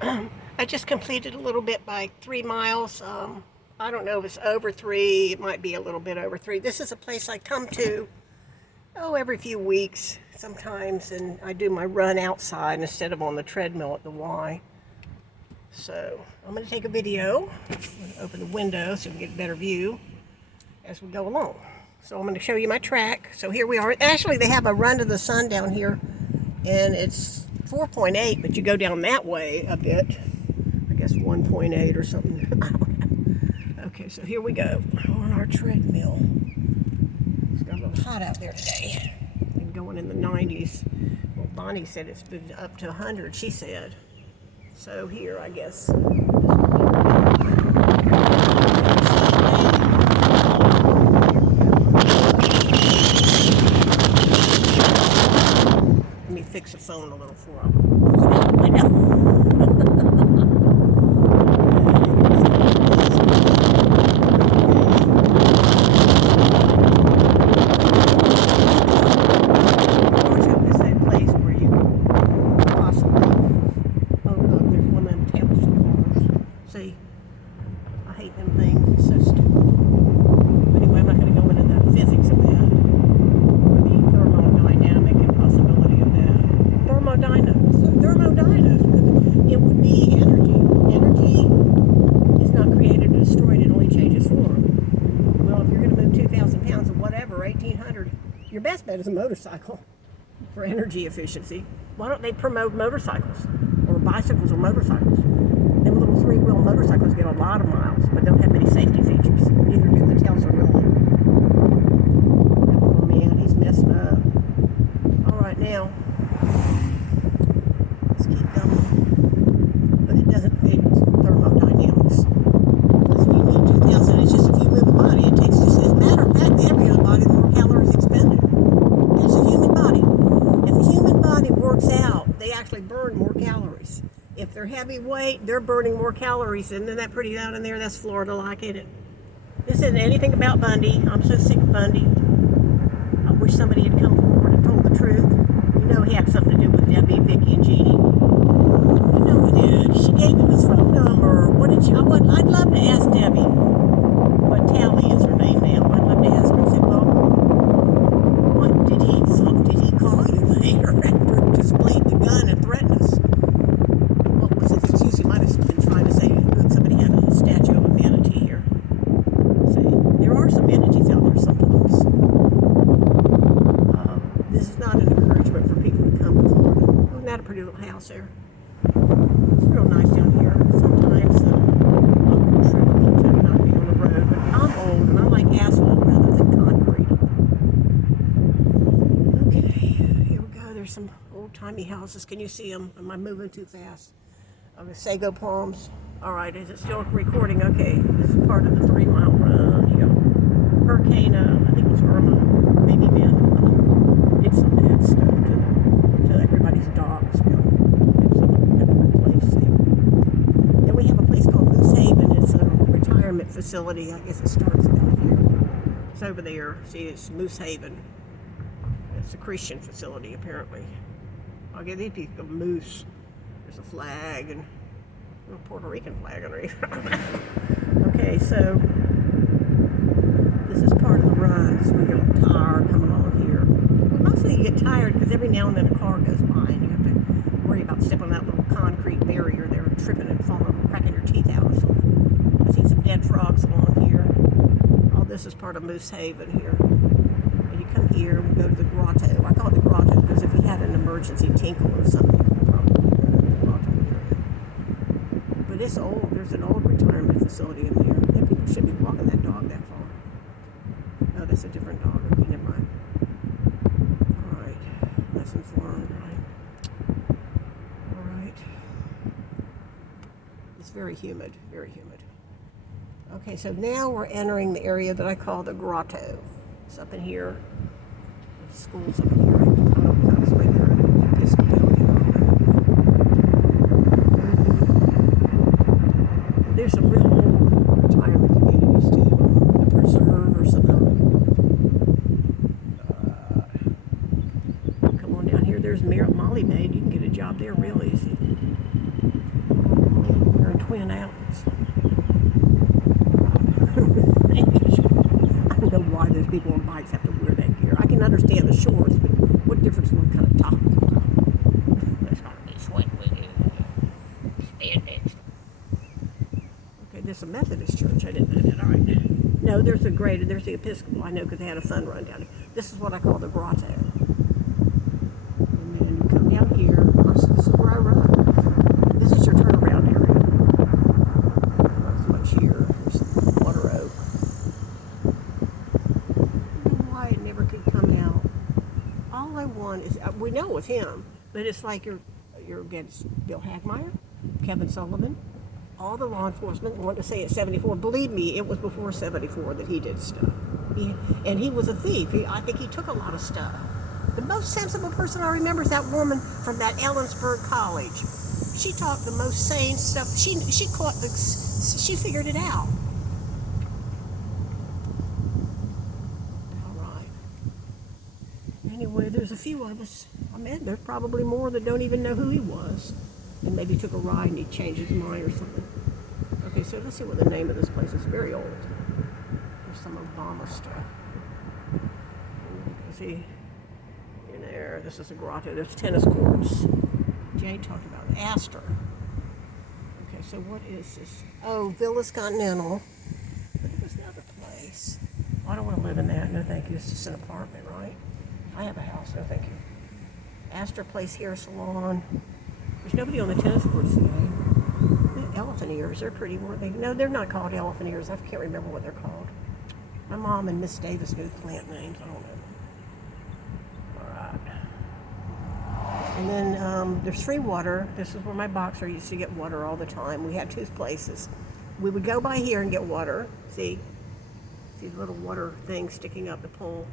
I just completed a little bit by 3 miles. I don't know if it's over three. It might be a little bit over three. This is a place I come to, every few weeks sometimes, and I do my run outside instead of on the treadmill at the Y. So I'm going to take a video. I'm going to open the window so we get a better view as we go along. So I'm going to show you my track. So here we are. Actually, they have a run to the sun down here, and it's 4.8, but you go down that way a bit. I guess 1.8 or something. Okay, so here we go on our treadmill. It's got a little hot out there today. Been going in the 90s. Well, Bonnie said it's been up to 100, she said. So here, I guess. Let me fix the phone a little for them. I know. See, I hate them things. It's so stupid. But anyway, I'm not going to go into the physics of that, or the thermodynamic impossibility of that. Thermodynamics. It would be energy. Energy is not created or destroyed. It only changes form. Well, if you're going to move 2,000 pounds of whatever, 1,800, your best bet is a motorcycle for energy efficiency. Why don't they promote motorcycles or bicycles or motorcycles? Them little three-wheel motorcycles get a lot of miles, but don't have many safety features. Neither do the Tesla really. Oh man, he's messing up. All right, now let's keep going. But it doesn't fit thermodynamics. Because if you move 2,000, it's just if you move a body, it takes just, as a matter of fact, every other body, the more calories expended. That's a human body. If a human body works out, they actually burn more calories. If they're heavyweight, they're burning more calories. Isn't that pretty down in there? That's Florida-like, ain't it? This isn't anything about Bundy. I'm so sick of Bundy. I wish somebody had come forward and told the truth. You know he had something to do with Debbie, Vicky, and Jeannie. You know he did. She gave him his phone number. What did she? I'd love to ask Debbie, but Tally is her name now. I'd love to ask her and say, well, what did he call you later after he displayed the gun and threatened us? He might have been trying to say that somebody had a statue of a manatee here. See, there are some entities out there sometimes. This is not an encouragement for people to come to Florida. Isn't that a pretty little house there? It's real nice down here. Sometimes local troopers tend not to be on the road, but I'm old and I like asphalt rather than concrete. Okay, here we go. There's some old-timey houses. Can you see them? Am I moving too fast? The sago palms. All right, is it still recording? Okay, this is part of the 3-mile run. Hurricane, I think it was Irma, maybe man. Did some bad stuff to everybody's dogs. It's a place. Then we have a place called Moose Haven. It's a retirement facility. I guess it starts down here. It's over there. See, it's Moose Haven. It's a Christian facility, apparently. I'll give these people a moose. There's a flag and a Puerto Rican flag underneath. Okay, so this is part of the run. So we get a car coming on here. Well, mostly you get tired because every now and then a car goes by and you have to worry about stepping on that little concrete barrier there and tripping and falling, cracking your teeth out or something. I see some dead frogs along here. All this is part of Moose Haven here. And you come here and go to the grotto. I call it the grotto because if you had an emergency tinkle or something, but it's old. There's an old retirement facility in there. I think people shouldn't be walking that dog that far. No, that's a different dog. Okay, never mind. All right. Lesson 4, right? All right. It's very humid. Very humid. Okay, so now we're entering the area that I call the grotto. It's up in here. The school's up in here. I don't know this way there. There's some real old retirement communities too. The Preserve or something. Come on down here. There's Molly Maid. You can get a job there real easy. shorts, but what difference what kind of top you wear? That's gotta be sweat wiggy, spandex. Okay, there's a Methodist church. I didn't know that. All right. No, there's the Episcopal. I know because they had a fun run down here. This is what I call the grotto. And then you come down here. This is where I run. This is your turnaround area. Not so much here. There's Water Oak. I don't know why it never could come out. All I want is, we know it's him, but it's like you're against Bill Hagmaier, Kevin Sullivan. All the law enforcement want to say it's 74. Believe me, it was before 74 that he did stuff. And he was a thief. I think he took a lot of stuff. The most sensible person I remember is that woman from that Ellensburg College. She talked the most sane stuff. She figured it out. All right. Anyway, there's a few of us. I mean, there's probably more that don't even know who he was. And maybe took a ride and he changed his mind or something. Okay, so let's see what the name of this place is. Very old. There's some Obama stuff. See, in there, this is a grotto. There's tennis courts. Jay talked about Astor. Okay, so what is this? Oh, Villas Continental. But there was another place. I don't want to live in that. No, thank you. It's just an apartment, right? I have a house. No, thank you. Astor Place Hair Salon. There's nobody on the tennis courts today. The elephant ears, they're pretty, weren't they? No, they're not called elephant ears. I can't remember what they're called. My mom and Miss Davis knew plant names. I don't know. All right. And then there's free water. This is where my boxer used to get water all the time. We had two places. We would go by here and get water. See the little water thing sticking up the pole.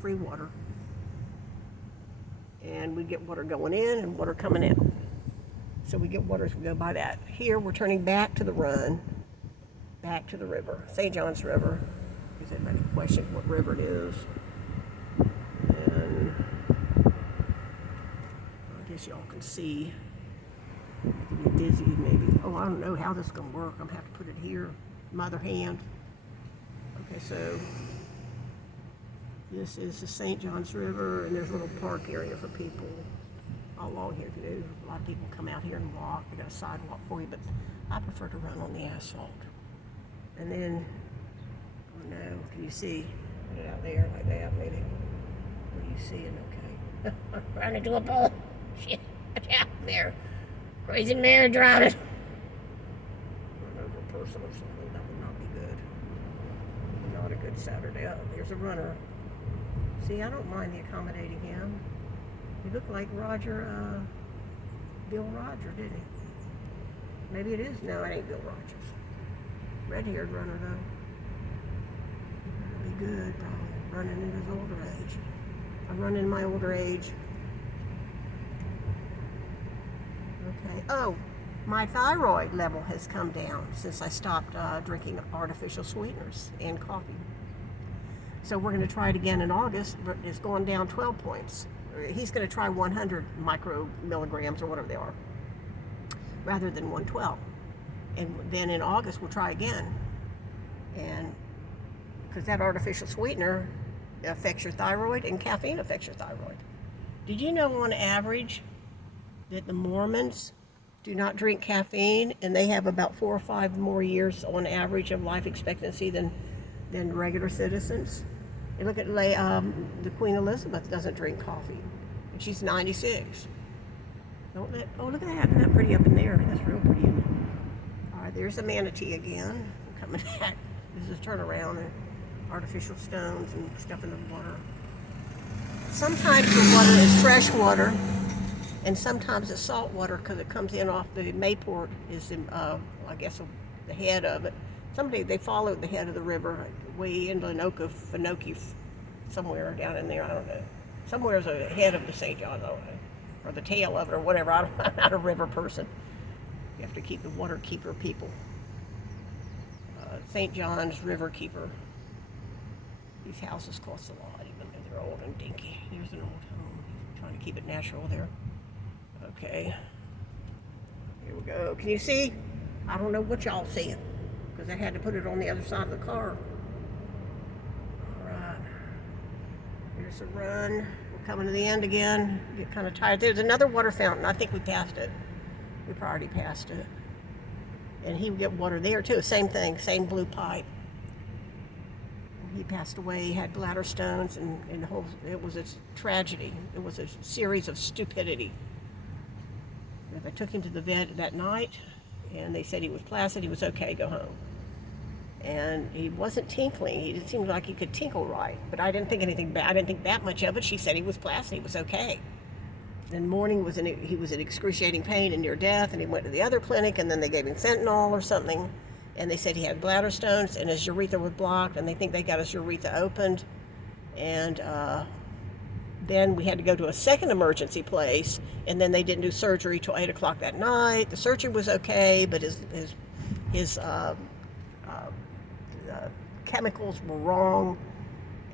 Free water. And we'd get water going in and water coming out. So we get water as we go by that. Here we're turning back to the run, back to the river, St. John's River. Because everybody questions what river it is. And I guess y'all can see. Get dizzy maybe. Oh, I don't know how this is going to work. I'm going to have to put it here, my other hand. Okay, so this is the St. John's River, and there's a little park area for people all along here too. A lot of people come out here and walk. We got a sidewalk for you, but I prefer to run on the asphalt. And then, oh no, can you see? Put it out there like that, maybe. What are you seeing? Okay. I'm trying to do a pole. Shit, watch out there. Crazy man driving. Run over a person or something. That would not be good. Not a good Saturday. Oh, there's a runner. See, I don't mind the accommodating him. He looked like Bill Rogers, didn't he? Maybe it is. No, it ain't Bill Rogers. Red-haired runner, though. It'll be good, probably. Running in his older age. I run in my older age. Okay. Oh, my thyroid level has come down since I stopped drinking artificial sweeteners and coffee. So we're going to try it again in August, but it's going down 12 points. He's going to try 100 micromilligrams or whatever they are, rather than 112. And then in August, we'll try again. And because that artificial sweetener affects your thyroid, and caffeine affects your thyroid. Did you know on average that the Mormons do not drink caffeine, and they have about 4 or 5 more years on average of life expectancy than regular citizens? And look at the Queen Elizabeth doesn't drink coffee, and she's 96. Oh, look at that! Isn't that pretty up in there? That's real pretty, isn't it? All right, there's the manatee again. I'm coming back. This is a turnaround and artificial stones and stuff in the water. Sometimes the water is fresh water, and sometimes it's salt water because it comes in off the Mayport. Is I guess the head of it. Someday they followed the head of the river way into Anoka, somewhere down in there. I don't know. Somewhere's a head of the St. John, or the tail of it, or whatever. I'm not a river person. You have to keep the water keeper people. St. John's River Keeper. These houses cost a lot, even though they're old and dinky. Here's an old home. Trying to keep it natural there. Okay. Here we go. Can you see? I don't know what y'all seeing, because I had to put it on the other side of the car. All right. Here's a run. We're coming to the end again. Get kind of tired. There's another water fountain. I think we passed it. We probably already passed it. And he would get water there too. Same thing, same blue pipe. He passed away. He had bladder stones, and the whole. It was a tragedy. It was a series of stupidity. I took him to the vet that night, and they said he was placid. He was okay. Go home. And he wasn't tinkling. He didn't seem like he could tinkle right. But I didn't think anything bad. I didn't think that much of it. She said he was placid. He was okay. Then morning he was in excruciating pain and near death, and he went to the other clinic, and then they gave him fentanyl or something, and they said he had bladder stones and his urethra was blocked, and they think they got his urethra opened, and then we had to go to a second emergency place, and then they didn't do surgery till 8 o'clock that night. The surgery was okay, but his chemicals were wrong,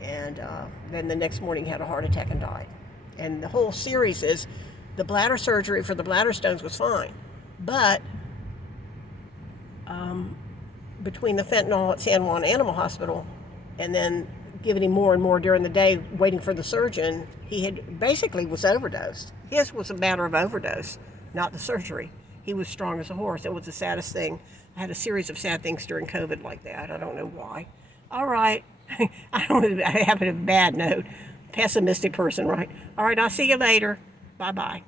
and then the next morning he had a heart attack and died. And the whole series is the bladder surgery for the bladder stones was fine, but between the fentanyl at San Juan Animal Hospital and then giving him more and more during the day waiting for the surgeon, he had basically was overdosed. His was a matter of overdose, not the surgery. He was strong as a horse. It was the saddest thing. I had a series of sad things during COVID like that. I don't know why. All right. I have a bad note. Pessimistic person, right? All right, I'll see you later. Bye-bye.